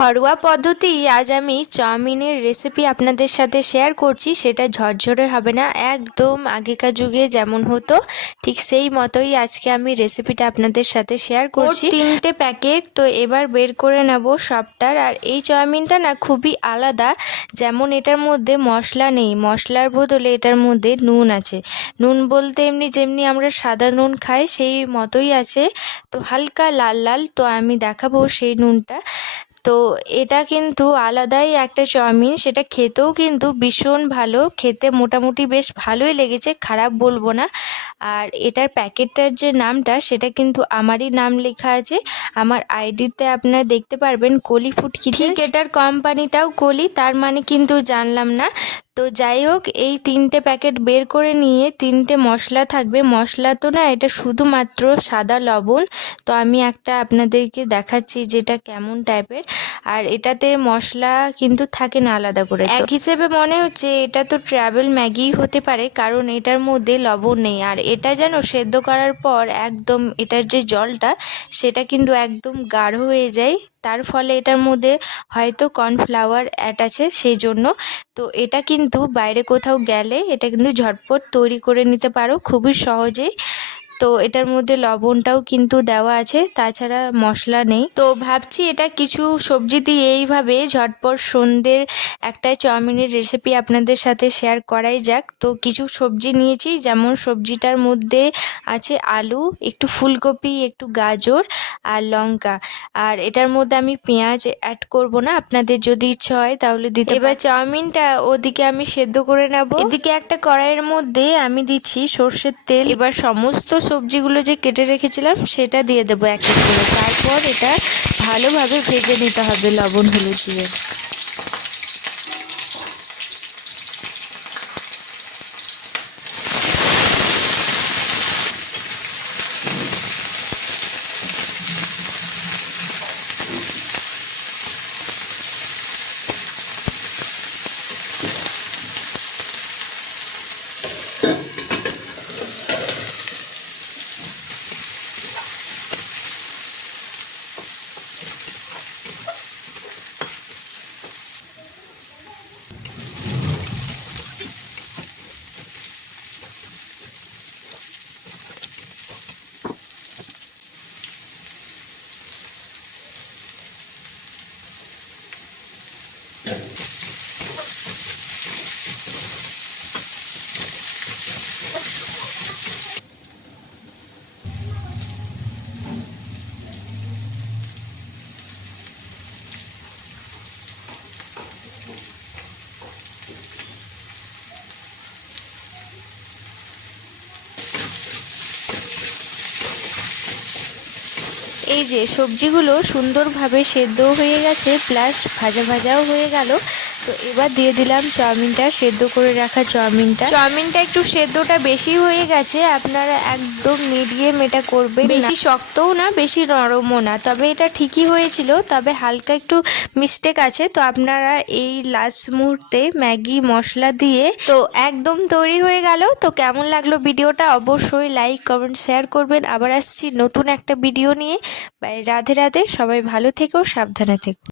ঘরোয়া পদ্ধতি আজ আমি চাউমিনের রেসিপি আপনাদের সাথে শেয়ার করছি সেটা ঝরঝরে হবে না একদম আগেকার যুগে যেমন হতো ঠিক সেই মতোই আজকে আমি রেসিপিটা আপনাদের সাথে শেয়ার করছি। তিনটে প্যাকেট তো এবার বের করে নেব সবটার আর এই চাউমিনটা না খুবই আলাদা যেমন এটার মধ্যে মশলা নেই মশলার বদলে এটার মধ্যে নুন আছে। নুন বলতে এমনি যেমনি আমরা সাদা নুন খাই সেই মতোই আছে তো হালকা লাল লাল তো আমি দেখাবো সেই নুনটা। তো এটা কিন্তু আলাদাই একটা চাউমিন সেটা খেতেও কিন্তু ভীষণ ভালো খেতে মোটামুটি বেশ ভালোই লেগেছে খারাপ বলব না। আর এটার প্যাকেটটার যে নামটা সেটা কিন্তু আমারই নাম লেখা আছে। আমার আইডিতে আপনারা দেখতে পারবেন কলি ফুড কিচেন। এটার কোম্পানিটাও কলি তার মানে কিন্তু জানলাম না। তো যাই হোক, এই তিনটে প্যাকেট বের করে নিয়ে তিনটে মশলা থাকবে। মশলা তো না, এটা শুধুমাত্র সাদা লবণ। তো আমি একটা আপনাদেরকে দেখাচ্ছি যেটা কেমন টাইপের আর এটাতে মশলা কিন্তু থাকে না আলাদা করে। এক হিসেবে মনে হচ্ছে এটা তো ট্রাভেল ম্যাগি হতে পারে, কারণ এটার মধ্যে লবণ নেই। আর এটা যেন সেদ্ধ করার পর একদম এটার যে জলটা, সেটা কিন্তু একদম গাঢ় হয়ে যায়। তার ফলে এটার মধ্যে হয়তো কর্নফ্লাওয়ার অ্যাড আছে সেই জন্য তো এটা কিন্তু বাইরে কোথাও গেলে এটা কিন্তু ঝটপট তৈরি করে নিতে পারো। খুবই সহজেই। তো এটার মধ্যে লবণটাও কিন্তু দেওয়া আছে, তাছাড়া মশলা নেই। তো ভাবছি এটা কিছু সবজি দিয়ে এইভাবে ঝটপট সন্ধ্যের একটা চাউমিনের রেসিপি আপনাদের সাথে শেয়ার করাই যাক। তো কিছু সবজি নিয়েছি, যেমন সবজিটার মধ্যে আছে আলু, একটু ফুলকপি, একটু গাজর আর লঙ্কা। আর এটার মধ্যে আমি পেঁয়াজ অ্যাড করব না, আপনাদের যদি ইচ্ছা হয় তাহলে দিতে এবার চাউমিনটা ওদিকে আমি সেদ্ধ করে নেব। এদিকে একটা কড়াইয়ের মধ্যে আমি দিচ্ছি সর্ষের তেল। এবার সমস্ত সবজিগুলো যে কেটে রেখেছিলাম, সেটা দিয়ে দেবো এক এক করে। তারপর এটা ভালোভাবে ভেজে নিতে হবে লবণ, হলুদ দিয়ে। এই যে সবজিগুলো সুন্দরভাবে সেদ্ধ হয়ে গেছে প্লাস ভাজা ভাজাও হয়ে গেল। তো এবার দিয়ে দিলাম চাউমিনটা, সেদ্ধ করে রাখা চাউমিনটা। চাউমিনটা একটু সেদ্ধটা বেশি হয়ে গেছে, আপনারা একদম মিডিয়াম এটা করবেন বেশি শক্তও না, বেশি নরমও না, তবে এটা ঠিকই হয়েছিল, তবে হালকা একটু মিস্টেক আছে। তো আপনারা এই লাস্ট মুহূর্তে ম্যাগি মশলা দিয়ে তো একদম তৈরি হয়ে গেল। তো কেমন লাগল ভিডিওটা অবশ্যই লাইক কমেন্ট শেয়ার করবেন। আবার আসছি নতুন একটা ভিডিও নিয়ে। রাধে রাধে। সবাই ভালো থেকো, সাবধানে থেকো।